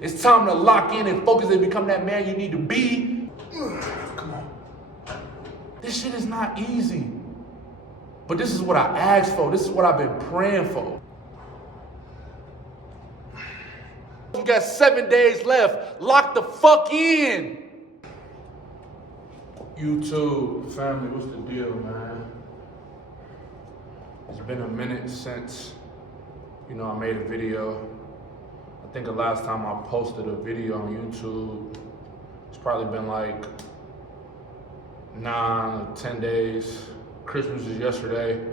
It's time to lock in and focus and become that man you need to be. Come on. This shit is not easy. But this is what I asked for. This is what I've been praying for. You got 7 days left. Lock the fuck in. YouTube family, what's the deal, man? It's been a minute since, I made a video. I think the last time I posted a video on YouTube, it's probably been like 9 or 10 days. Christmas was yesterday.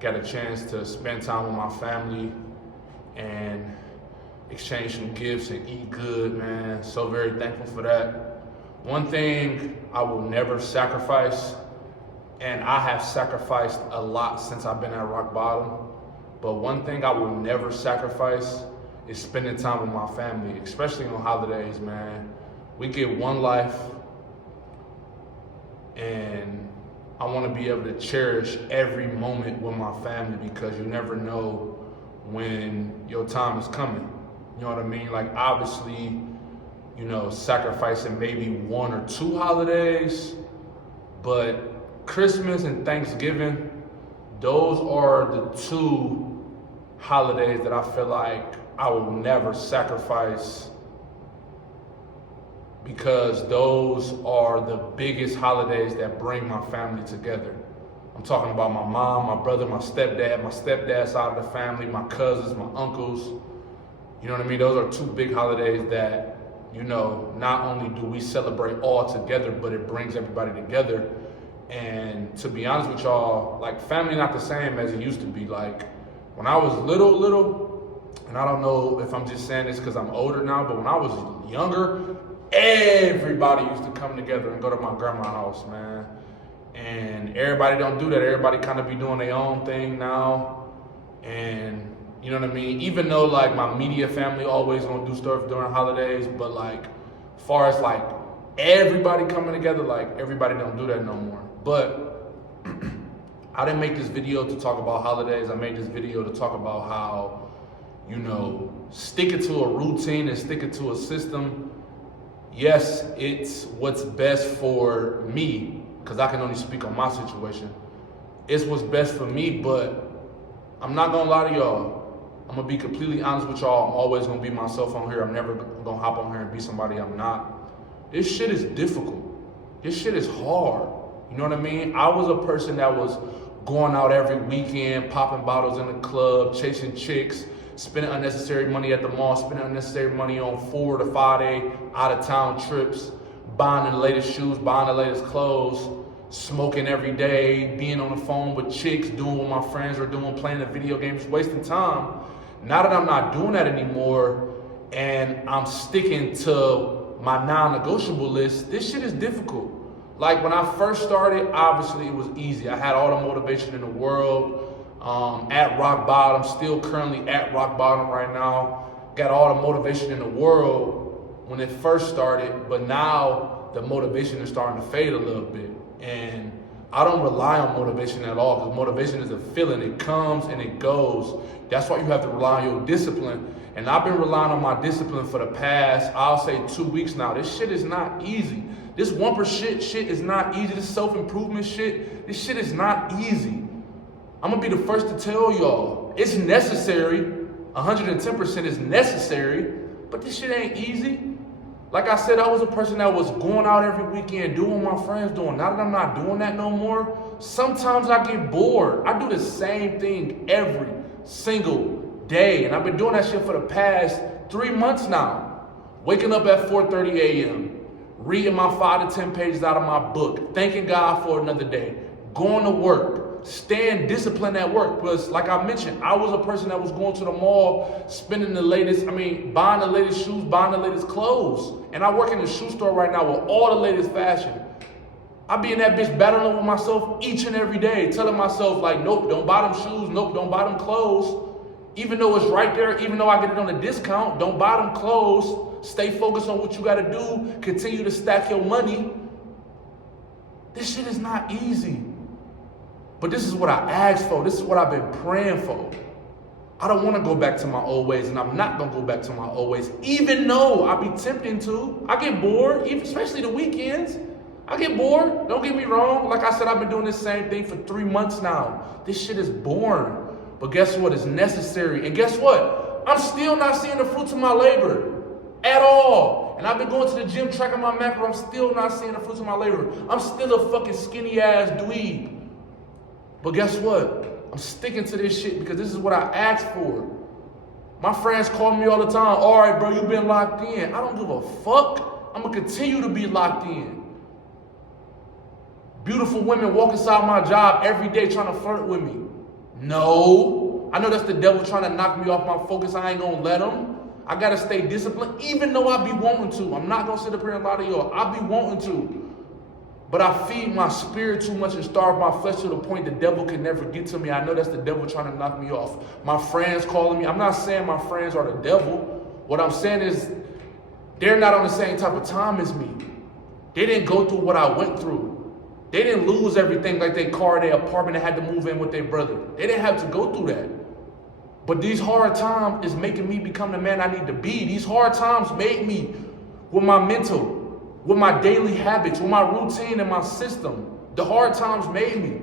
Got a chance to spend time with my family and exchange some gifts and eat good, man. So very thankful for that. One thing I will never sacrifice, and I have sacrificed a lot since I've been at rock bottom, but one thing I will never sacrifice is spending time with my family, especially on holidays, man. We get one life, and I want to be able to cherish every moment with my family because you never know when your time is coming. You know what I mean? Like, obviously, sacrificing maybe 1 or 2 holidays, but Christmas and Thanksgiving, those are the 2 holidays that I feel like I will never sacrifice because those are the biggest holidays that bring my family together. I'm talking about my mom, my brother, my stepdad's side of the family, my cousins, my uncles. You know what I mean? Those are 2 big holidays that, not only do we celebrate all together, but it brings everybody together. And to be honest with y'all, like, family not the same as it used to be. Like, when I was little, and I don't know if I'm just saying this because I'm older now, but when I was younger, everybody used to come together and go to my grandma's house, man. And everybody don't do that. Everybody kind of be doing their own thing now. And you know what I mean? Even though, like, my media family always gonna do stuff during holidays, but, like, as far as, like, everybody coming together, like, everybody don't do that no more. But I didn't make this video to talk about holidays. I made this video to talk about how, sticking to a routine and sticking to a system, yes, it's what's best for me, because I can only speak on my situation. It's what's best for me, but I'm not gonna lie to y'all. I'm gonna be completely honest with y'all. I'm always gonna be myself on here. I'm never gonna hop on here and be somebody I'm not. This shit is difficult. This shit is hard. You know what I mean? I was a person that was going out every weekend, popping bottles in the club, chasing chicks, spending unnecessary money at the mall, spending unnecessary money on 4 to 5 day out of town trips, buying the latest shoes, buying the latest clothes, smoking every day, being on the phone with chicks, doing what my friends are doing, playing the video games, wasting time. Now that I'm not doing that anymore and I'm sticking to my non-negotiable list, this shit is difficult. Like, when I first started, obviously it was easy. I had all the motivation in the world, at rock bottom, still currently at rock bottom right now. Got all the motivation in the world when it first started, but now the motivation is starting to fade a little bit. And I don't rely on motivation at all, because motivation is a feeling. It comes and it goes. That's why you have to rely on your discipline. And I've been relying on my discipline for the past, I'll say 2 weeks now. This shit is not easy. This 1% shit is not easy. This self-improvement shit, this shit is not easy. I'm gonna be the first to tell y'all, it's necessary. 110% is necessary, but this shit ain't easy. Like I said, I was a person that was going out every weekend, doing what my friends doing. Now that I'm not doing that no more, sometimes I get bored. I do the same thing every single day, and I've been doing that shit for the past 3 months now. Waking up at 4:30 a.m., reading my 5 to 10 pages out of my book, thanking God for another day, going to work, staying disciplined at work. Because like I mentioned, I was a person that was going to the mall, buying the latest shoes, buying the latest clothes. And I work in a shoe store right now with all the latest fashion. I be in that bitch battling with myself each and every day, telling myself, like, nope, don't buy them shoes, nope, don't buy them clothes. Even though it's right there, even though I get it on a discount, don't buy them clothes. Stay focused on what you gotta do. Continue to stack your money. This shit is not easy. But this is what I asked for. This is what I've been praying for. I don't want to go back to my old ways, and I'm not going to go back to my old ways, even though I be tempting to. I get bored, especially the weekends. I get bored. Don't get me wrong. Like I said, I've been doing this same thing for 3 months now. This shit is boring. But guess what? It's necessary. And guess what? I'm still not seeing the fruits of my labor at all. And I've been going to the gym, tracking my macro. I'm still not seeing the fruits of my labor. I'm still a fucking skinny ass dweeb. But guess what? I'm sticking to this shit because this is what I asked for. My friends call me all the time. All right, bro, you been locked in. I don't give a fuck. I'm going to continue to be locked in. Beautiful women walk inside my job every day trying to flirt with me. No. I know that's the devil trying to knock me off my focus. I ain't going to let him. I got to stay disciplined, even though I be wanting to. I'm not going to sit up here and lie to y'all. I be wanting to. But I feed my spirit too much and starve my flesh to the point the devil can never get to me. I know that's the devil trying to knock me off. My friends calling me. I'm not saying my friends are the devil. What I'm saying is they're not on the same type of time as me. They didn't go through what I went through. They didn't lose everything like their car, their apartment, and had to move in with their brother. They didn't have to go through that. But these hard times is making me become the man I need to be. These hard times made me with my mental, with my daily habits, with my routine and my system. The hard times made me.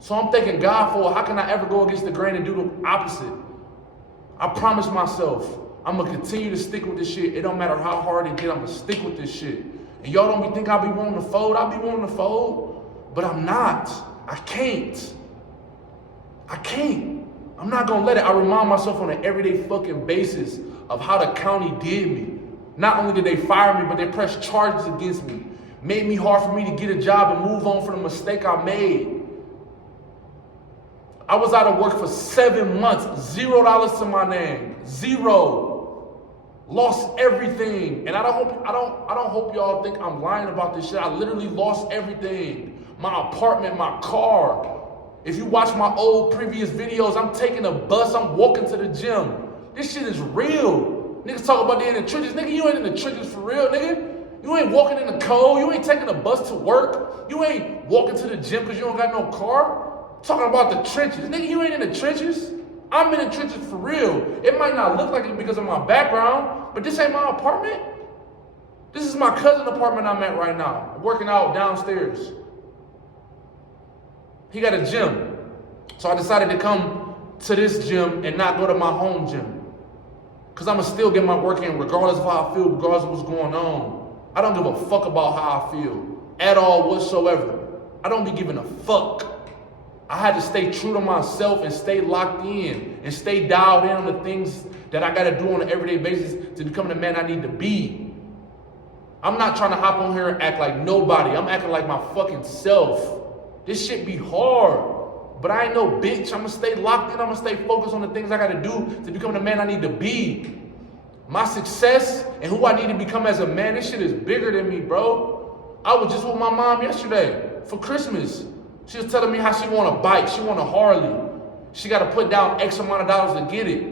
So I'm thanking God for how can I ever go against the grain and do the opposite? I promise myself I'm going to continue to stick with this shit. It don't matter how hard it get, I'm going to stick with this shit. And y'all don't think I'll be wanting to fold. I'll be wanting to fold. But I'm not. I can't. I'm not going to let it. I remind myself on an everyday fucking basis of how the county did me. Not only did they fire me, but they pressed charges against me. Made me hard for me to get a job and move on from the mistake I made. I was out of work for 7 months. $0 to my name. Zero. Lost everything. And I don't hope y'all think I'm lying about this shit. I literally lost everything. My apartment, my car. If you watch my old previous videos, I'm taking a bus, I'm walking to the gym. This shit is real. Niggas talk about they in the trenches. Nigga, you ain't in the trenches for real, nigga. You ain't walking in the cold. You ain't taking a bus to work. You ain't walking to the gym because you don't got no car. Talking about the trenches. Nigga, you ain't in the trenches. I'm in the trenches for real. It might not look like it because of my background, but this ain't my apartment. This is my cousin's apartment I'm at right now. I'm working out downstairs. He got a gym. So I decided to come to this gym and not go to my home gym. Because I'm going to still get my work in regardless of how I feel, regardless of what's going on. I don't give a fuck about how I feel at all whatsoever. I don't be giving a fuck. I had to stay true to myself and stay locked in and stay dialed in on the things that I got to do on an everyday basis to become the man I need to be. I'm not trying to hop on here and act like nobody. I'm acting like my fucking self. This shit be hard, but I ain't no bitch. I'm gonna stay locked in. I'm gonna stay focused on the things I gotta do to become the man I need to be. My success and who I need to become as a man, this shit is bigger than me, bro. I was just with my mom yesterday for Christmas. She was telling me how she want a bike, she want a Harley. She gotta put down X amount of dollars to get it.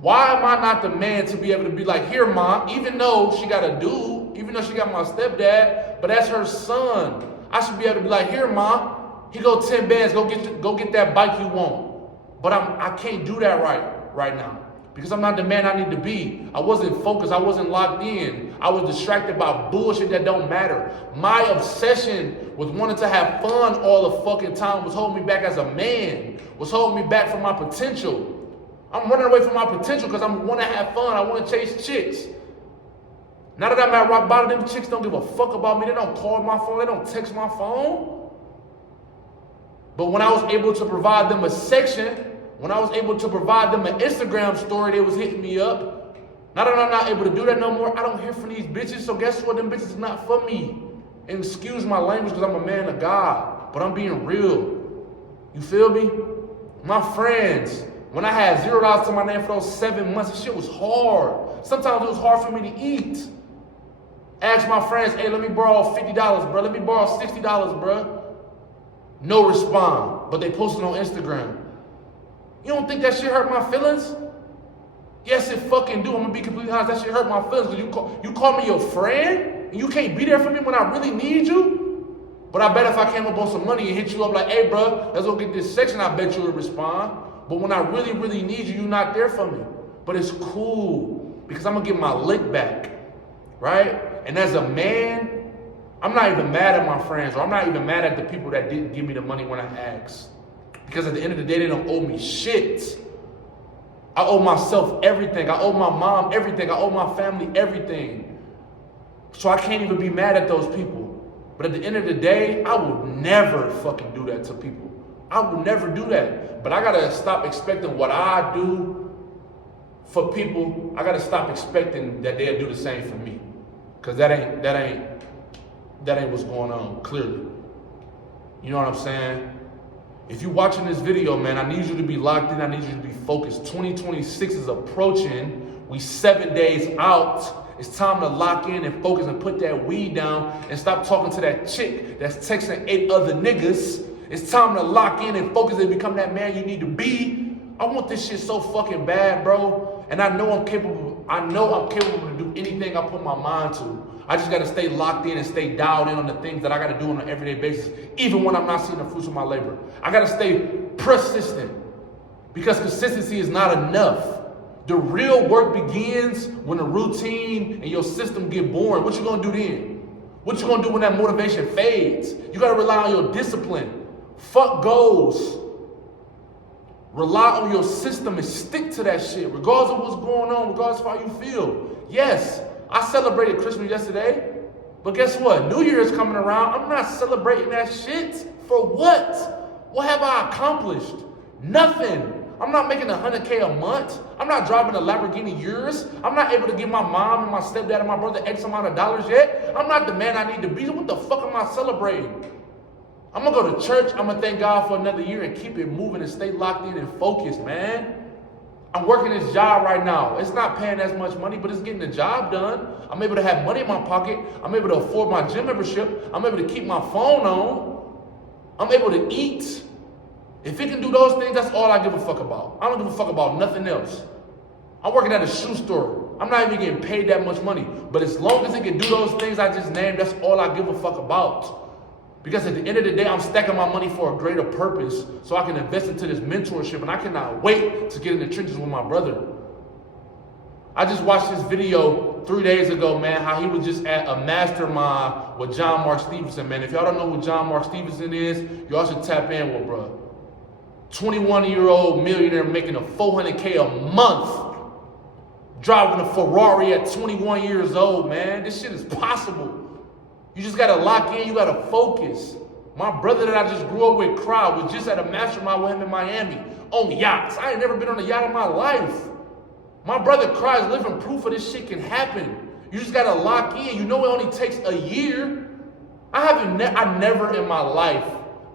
Why am I not the man to be able to be like, here, mom, even though she got a dude, even though she got my stepdad, but that's her son. I should be able to be like, here, mom, he go 10 bands, go get that bike you want. But I can't do that right now because I'm not the man I need to be. I wasn't focused. I wasn't locked in. I was distracted by bullshit that don't matter. My obsession with wanting to have fun all the fucking time was holding me back as a man, was holding me back from my potential. I'm running away from my potential because I want to have fun. I want to chase chicks. Now that I'm at rock bottom, them chicks don't give a fuck about me. They don't call my phone. They don't text my phone. But when I was able to provide them a section, when I was able to provide them an Instagram story, they was hitting me up. Now that I'm not able to do that no more, I don't hear from these bitches. So guess what? Them bitches is not for me. And excuse my language because I'm a man of God. But I'm being real. You feel me? My friends, when I had $0 to my name for those 7 months, this shit was hard. Sometimes it was hard for me to eat. Ask my friends, hey, let me borrow $50, bro. Let me borrow $60, bro. No respond, but they posted on Instagram. You don't think that shit hurt my feelings? Yes, it fucking do. I'm gonna be completely honest. That shit hurt my feelings because you call me your friend and you can't be there for me when I really need you. But I bet if I came up on some money and hit you up like, hey, bro, let's go get this section, I bet you would respond. But when I really, really need you, you're not there for me. But it's cool because I'm gonna get my lick back, right? And as a man, I'm not even mad at my friends, or I'm not even mad at the people that didn't give me the money when I asked. Because at the end of the day, they don't owe me shit. I owe myself everything. I owe my mom everything. I owe my family everything. So I can't even be mad at those people. But at the end of the day, I will never fucking do that to people. I will never do that. But I gotta stop expecting what I do for people. I gotta stop expecting that they'll do the same for me. Cause that ain't what's going on, clearly. You know what I'm saying? If you're watching this video, man, I need you to be locked in. I need you to be focused. 2026 is approaching. We 7 days out. It's time to lock in and focus and put that weed down and stop talking to that chick that's texting 8 other niggas. It's time to lock in and focus and become that man you need to be. I want this shit so fucking bad, bro. And I know I'm capable to do anything I put my mind to. I just gotta stay locked in and stay dialed in on the things that I gotta do on an everyday basis, even when I'm not seeing the fruits of my labor. I gotta stay persistent because consistency is not enough. The real work begins when the routine and your system get boring. What you gonna do then? What you gonna do when that motivation fades? You gotta rely on your discipline. Fuck goals. Rely on your system and stick to that shit, regardless of what's going on, regardless of how you feel. Yes, I celebrated Christmas yesterday, but guess what? New Year is coming around. I'm not celebrating that shit. For what? What have I accomplished? Nothing. I'm not making $100K a month. I'm not driving a Lamborghini Urus. I'm not able to give my mom and my stepdad and my brother X amount of dollars yet. I'm not the man I need to be. What the fuck am I celebrating? I'm gonna go to church. I'm gonna thank God for another year and keep it moving and stay locked in and focused, man. I'm working this job right now. It's not paying as much money, but it's getting the job done. I'm able to have money in my pocket. I'm able to afford my gym membership. I'm able to keep my phone on. I'm able to eat. If it can do those things, that's all I give a fuck about. I don't give a fuck about nothing else. I'm working at a shoe store. I'm not even getting paid that much money. But as long as it can do those things I just named, that's all I give a fuck about. Because at the end of the day, I'm stacking my money for a greater purpose so I can invest into this mentorship, and I cannot wait to get in the trenches with my brother. I just watched this video 3 days ago, man, how he was just at a mastermind with John Mark Stevenson, man. If y'all don't know who John Mark Stevenson is, y'all should tap in with, bro. 21-year-old millionaire making a $400K a month, driving a Ferrari at 21 years old, man. This shit is possible. You just gotta lock in, you gotta focus. My brother that I just grew up with, Crowd, was just at a mastermind with him in Miami on yachts. I ain't never been on a yacht in my life. My brother Crowd is living proof of this shit can happen. You just gotta lock in. You know it only takes a year. I never in my life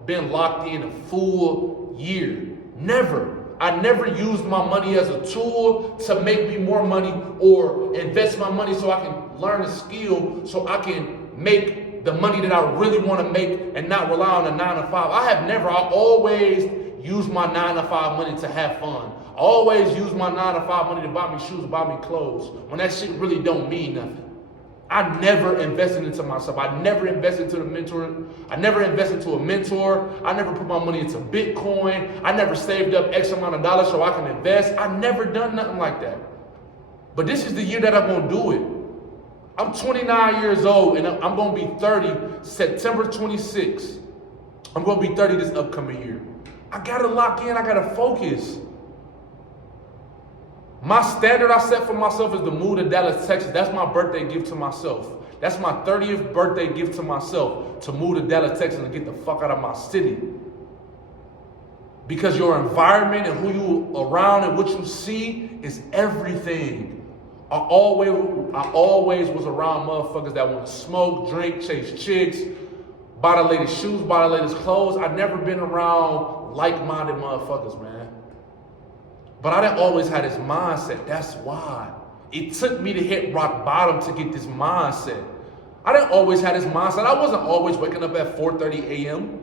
been locked in a full year. Never. I never used my money as a tool to make me more money or invest my money so I can learn a skill so I can make the money that I really want to make and not rely on a 9 to 5. I always use my 9 to 5 money to have fun. I always use my 9 to 5 money to buy me shoes, buy me clothes, when that shit really don't mean nothing. I never invested into myself. I never invested into the mentor. I never invested into a mentor. I never put my money into Bitcoin. I never saved up X amount of dollars so I can invest. I never done nothing like that. But this is the year that I'm going to do it. I'm 29 years old and I'm going to be 30 September 26th. I'm going to be 30 this upcoming year. I got to lock in. I got to focus. My standard I set for myself is to move to Dallas, Texas. That's my birthday gift to myself. That's my 30th birthday gift to myself, to move to Dallas, Texas and get the fuck out of my city. Because your environment and who you around and what you see is everything. I always was around motherfuckers that want to smoke, drink, chase chicks, buy the latest shoes, buy the latest clothes. I've never been around like-minded motherfuckers, man. But I didn't always have this mindset. That's why. It took me to hit rock bottom to get this mindset. I didn't always have this mindset. I wasn't always waking up at 4:30 a.m.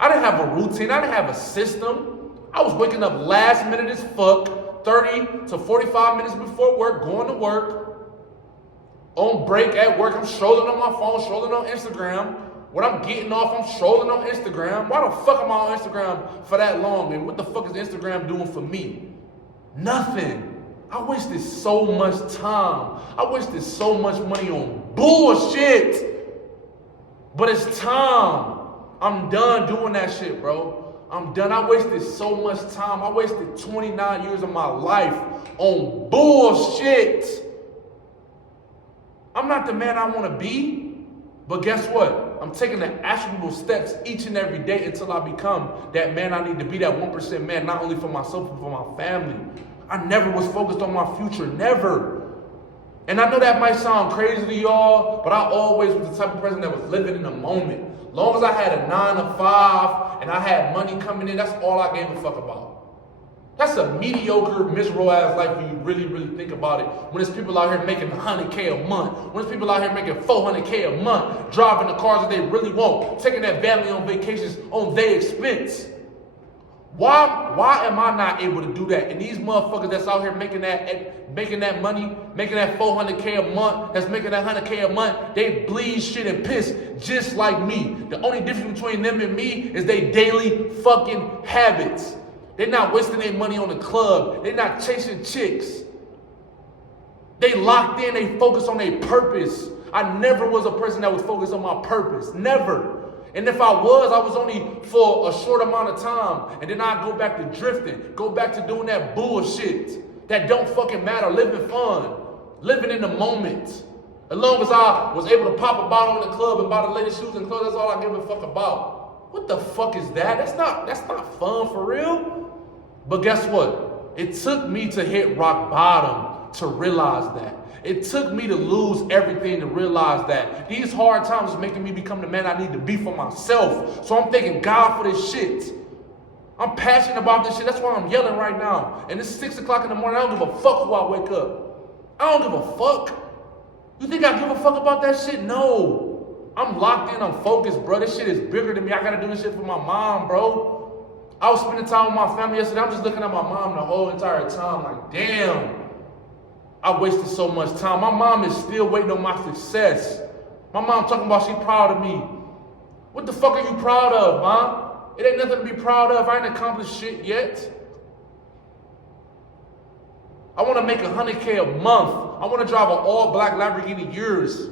I didn't have a routine. I didn't have a system. I was waking up last minute as fuck, 30 to 45 minutes before work, going to work. On break at work, I'm strolling on my phone, strolling on Instagram. When I'm getting off, I'm strolling on Instagram. Why the fuck am I on Instagram for that long? And what the fuck is Instagram doing for me? Nothing. I wasted so much time. I wasted so much money on bullshit. But it's time. I'm done doing that shit, bro. I'm done. I wasted so much time. I wasted 29 years of my life on bullshit. I'm not the man I want to be. But guess what? I'm taking the actionable steps each and every day until I become that man I need to be, that 1% man, not only for myself, but for my family. I never was focused on my future, never. And I know that might sound crazy to y'all, but I always was the type of person that was living in the moment. Long as I had a 9 to 5 and I had money coming in, that's all I gave a fuck about. That's a mediocre, miserable ass life when you really, really think about it. When there's people out here making $100K a month, when there's people out here making $400K a month, driving the cars that they really want, taking their family on vacations on their expense. Why am I not able to do that? And these motherfuckers that's out here making that money, making that $400K a month, that's making that $100K a month, they bleed, shit, and piss just like me. The only difference between them and me is they daily fucking habits. They're not wasting their money on the club. They're not chasing chicks. They locked in, they focus on their purpose. I never was a person that was focused on my purpose. Never. And if I was only for a short amount of time. And then I'd go back to drifting. Go back to doing that bullshit. That don't fucking matter. Living fun. Living in the moment. As long as I was able to pop a bottle in the club and buy the latest shoes and clothes, that's all I give a fuck about. What the fuck is that? That's not fun for real. But guess what? It took me to hit rock bottom to realize that. It took me to lose everything to realize that. These hard times is making me become the man I need to be for myself. So I'm thanking God for this shit. I'm passionate about this shit. That's why I'm yelling right now. And it's 6 o'clock in the morning. I don't give a fuck who I wake up. I don't give a fuck. You think I give a fuck about that shit? No. I'm locked in. I'm focused, bro. This shit is bigger than me. I gotta do this shit for my mom, bro. I was spending time with my family yesterday. I'm just looking at my mom the whole entire time like, damn. I wasted so much time. My mom is still waiting on my success. My mom talking about she proud of me. What the fuck are you proud of, Mom? It ain't nothing to be proud of. I ain't accomplished shit yet. I want to make $100K a month. I want to drive an all-black Lamborghini Urus.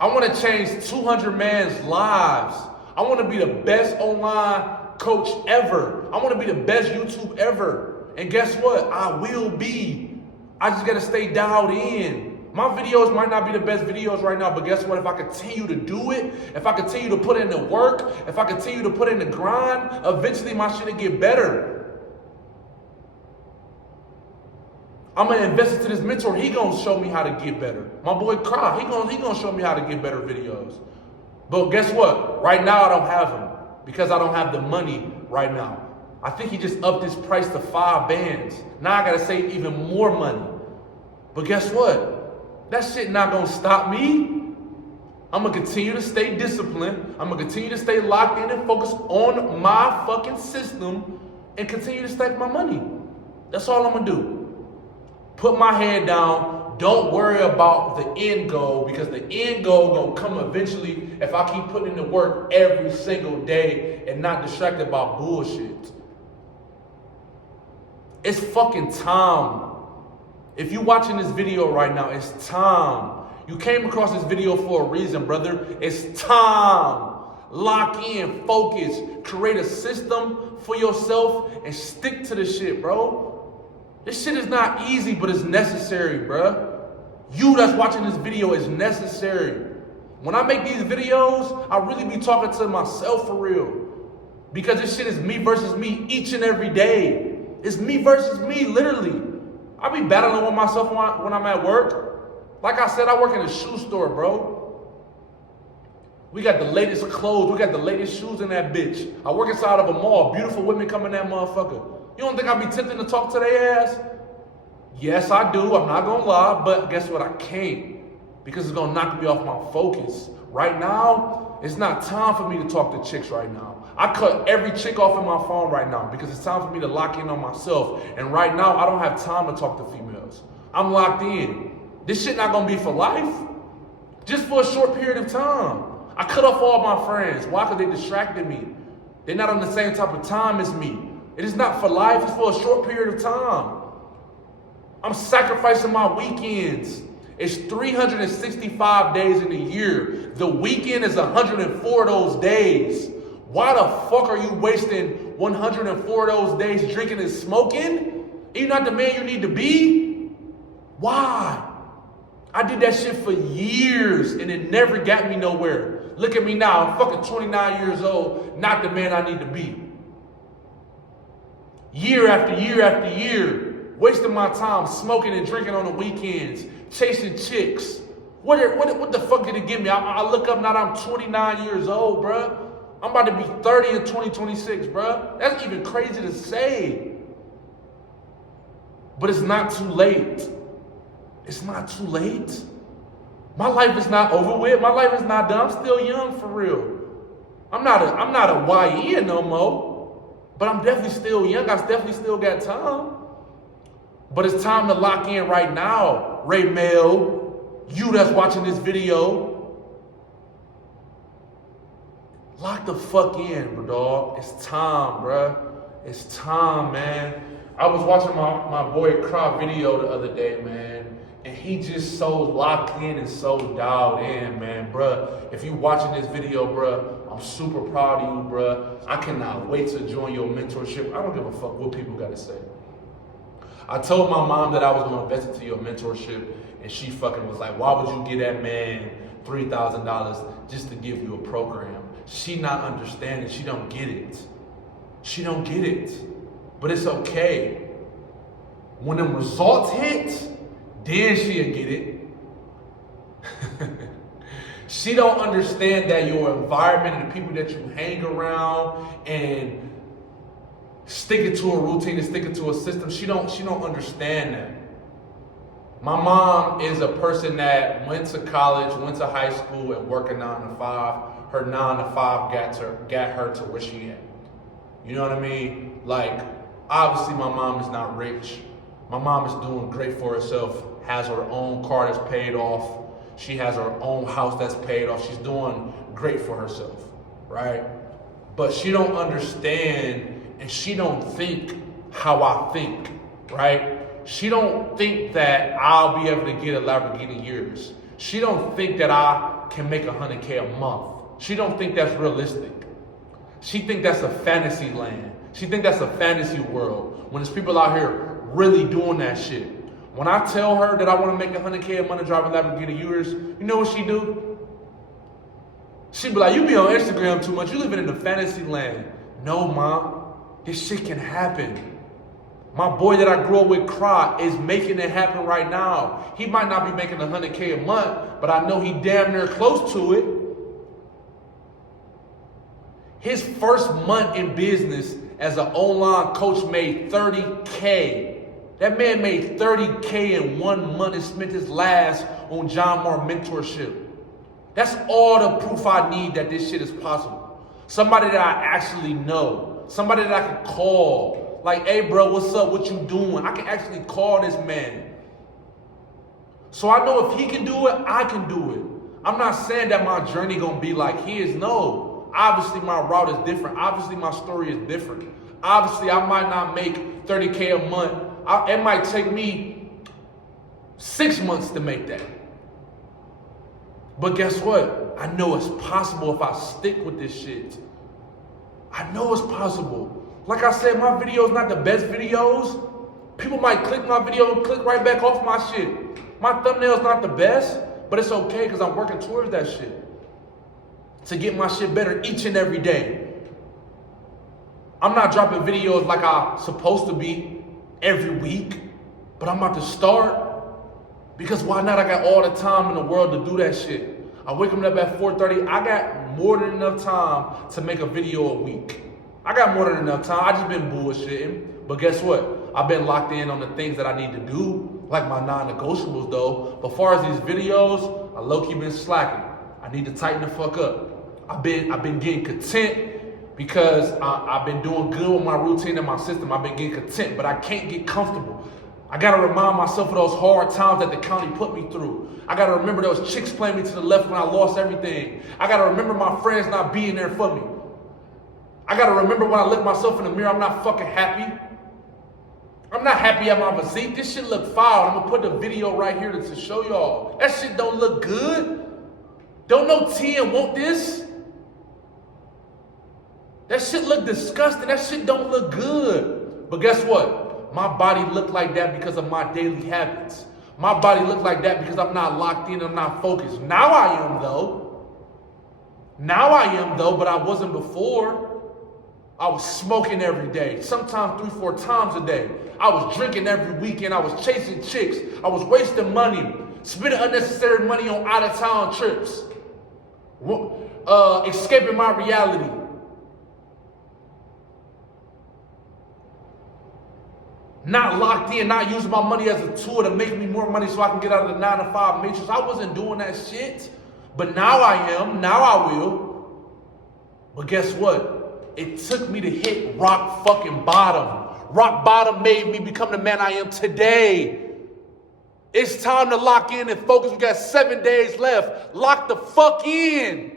I want to change 200 men's lives. I want to be the best online coach ever. I want to be the best YouTube ever. And guess what? I will be. I just got to stay dialed in. My videos might not be the best videos right now, but guess what? If I continue to do it, if I continue to put in the work, if I continue to put in the grind, eventually my shit will get better. I'm going to invest into this mentor. He going to show me how to get better. My boy Cry, he gonna show me how to get better videos. But guess what? Right now I don't have him because I don't have the money right now. I think he just upped his price to 5 bands. Now I got to save even more money. But guess what? That shit not going to stop me. I'm going to continue to stay disciplined. I'm going to continue to stay locked in and focused on my fucking system and continue to stack my money. That's all I'm going to do. Put my head down. Don't worry about the end goal because the end goal gonna come eventually if I keep putting in the work every single day and not distracted by bullshit. It's fucking time. If you're watching this video right now, it's time. You came across this video for a reason, brother. It's time. Lock in, focus, create a system for yourself and stick to the shit, bro. This shit is not easy, but it's necessary, bruh. You that's watching this video is necessary. When I make these videos, I really be talking to myself for real. Because this shit is me versus me each and every day. It's me versus me, literally. I be battling with myself when I'm at work. Like I said, I work in a shoe store, bro. We got the latest clothes. We got the latest shoes in that bitch. I work inside of a mall. Beautiful women come in that motherfucker. You don't think I be tempted to talk to their ass? Yes, I do. I'm not gonna lie, but guess what? I can't because it's gonna knock me off my focus. Right now, it's not time for me to talk to chicks right now. I cut every chick off in my phone right now because it's time for me to lock in on myself. And right now, I don't have time to talk to females. I'm locked in. This shit not gonna be for life. Just for a short period of time. I cut off all my friends. Why? Because they distracted me. They're not on the same type of time as me. It is not for life, it's for a short period of time. I'm sacrificing my weekends. It's 365 days in a year. The weekend is 104 of those days. Why the fuck are you wasting 104 of those days drinking and smoking? Are you not the man you need to be? Why? I did that shit for years and it never got me nowhere. Look at me now, I'm fucking 29 years old, not the man I need to be. Year after year after year, wasting my time smoking and drinking on the weekends, chasing chicks. What the fuck did it give me? I look up now that I'm 29 years old, bruh. I'm about to be 30 in 2026, bruh. That's even crazy to say. But it's not too late. It's not too late. My life is not over with. My life is not done. I'm still young for real. I'm not a YN no more. But I'm definitely still young. I definitely still got time. But it's time to lock in right now, Ray Mel, you that's watching this video. Lock the fuck in, bro, dog. It's time, bruh. It's time, man. I was watching my boy Cry video the other day, man. And he just so locked in and so dialed in, man, bruh. If you watching this video, bruh, I'm super proud of you, bruh. I cannot wait to join your mentorship. I don't give a fuck what people got to say. I told my mom that I was going to invest into your mentorship, and she fucking was like, why would you give that man $3,000 just to give you a program? She not understanding. She don't get it. She don't get it. But it's okay. When them results hit, then she'll get it. She don't understand that your environment and the people that you hang around and sticking to a routine and sticking to a system, she don't understand that. My mom is a person that went to college, went to high school, and worked a 9 to 5. Her 9 to 5 got her to where she at. You know what I mean? Like, obviously my mom is not rich. My mom is doing great for herself, has her own car that's paid off. She has her own house that's paid off. She's doing great for herself, right? But she don't understand and she don't think how I think, right? She don't think that I'll be able to get a Lamborghini years. She don't think that I can make $100K a month. She don't think that's realistic. She think that's a fantasy land. She think that's a fantasy world when there's people out here really doing that shit. When I tell her that I want to make $100K a month and drive a Lamborghini years, you know what she do? She be like, you be on Instagram too much. You living in the fantasy land. No, Mom, this shit can happen. My boy that I grew up with, Cry, is making it happen right now. He might not be making $100K a month, but I know he damn near close to it. His first month in business as an online coach made $30K. That man made $30K in 1 month and spent his last on John Moore mentorship. That's all the proof I need that this shit is possible. Somebody that I actually know. Somebody that I can call. Like, hey bro, what's up? What you doing? I can actually call this man. So I know if he can do it, I can do it. I'm not saying that my journey gonna be like his. No. Obviously my route is different. Obviously my story is different. Obviously I might not make $30K a month. It might take me 6 months to make that. But guess what? I know it's possible if I stick with this shit. I know it's possible. Like I said, my videos not the best videos. People might click my video and click right back off my shit. My thumbnail's not the best, but it's okay because I'm working towards that shit. To get my shit better each and every day. I'm not dropping videos like I'm supposed to be every week, but I'm about to start. Because why not? I got all the time in the world to do that shit. I wake up at 4:30. I got more than enough time to make a video a week. I got more than enough time. I just been bullshitting. But guess what? I've been locked in on the things that I need to do, like my non-negotiables though. But as far as these videos, I low-key been slacking. I need to tighten the fuck up. I've been getting content because I've been doing good with my routine and my system. I've been getting content, but I can't get comfortable. I gotta remind myself of those hard times that the county put me through. I gotta remember those chicks playing me to the left when I lost everything. I gotta remember my friends not being there for me. I gotta remember when I look myself in the mirror, I'm not fucking happy. I'm not happy at my physique. This shit look foul. I'm gonna put the video right here to show y'all. That shit don't look good. Don't no 10 want this. That shit look disgusting. That shit don't look good. But guess what? My body looked like that because of my daily habits. My body looked like that because I'm not locked in, I'm not focused. Now I am though. Now I am though, but I wasn't before. I was smoking every day, sometimes 3-4 times a day. I was drinking every weekend. I was chasing chicks. I was wasting money, spending unnecessary money on out-of-town trips, escaping my reality. Not locked in, not using my money as a tool to make me more money so I can get out of the 9-to-5 matrix. I wasn't doing that shit. But now I am, now I will. But guess what? It took me to hit rock fucking bottom. Rock bottom made me become the man I am today. It's time to lock in and focus. We got 7 days left. Lock the fuck in.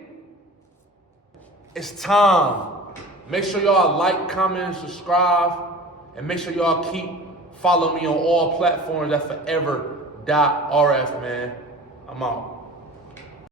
It's time. Make sure y'all like, comment, and subscribe. And make sure y'all keep following me on all platforms at forever.rf, man. I'm out.